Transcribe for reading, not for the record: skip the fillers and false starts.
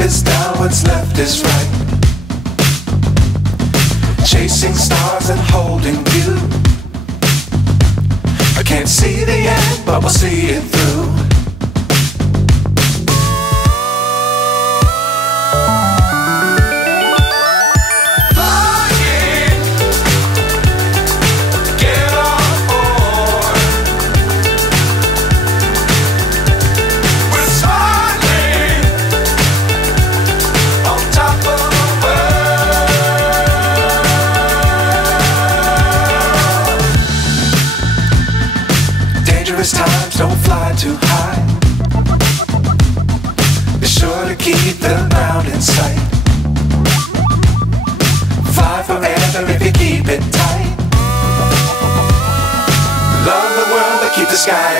is down, what's left is right. Chasing stars and holding you. I can't see the end, but we'll see it through. Dangerous times, don't fly too high. Be sure to keep the ground in sight. Fly forever if you keep it tight. Love the world, but keep the sky